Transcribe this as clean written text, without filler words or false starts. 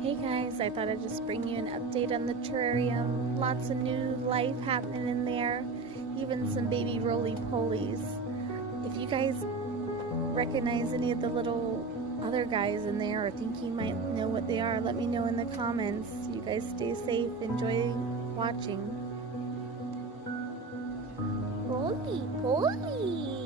Hey guys, I thought I'd just bring you an update on the terrarium. Lots of new life happening in there, even some baby roly-polies. If you guys recognize any of the little other guys in there or think you might know what they are, let me know in the comments. You guys stay safe, enjoy watching. Roly poly.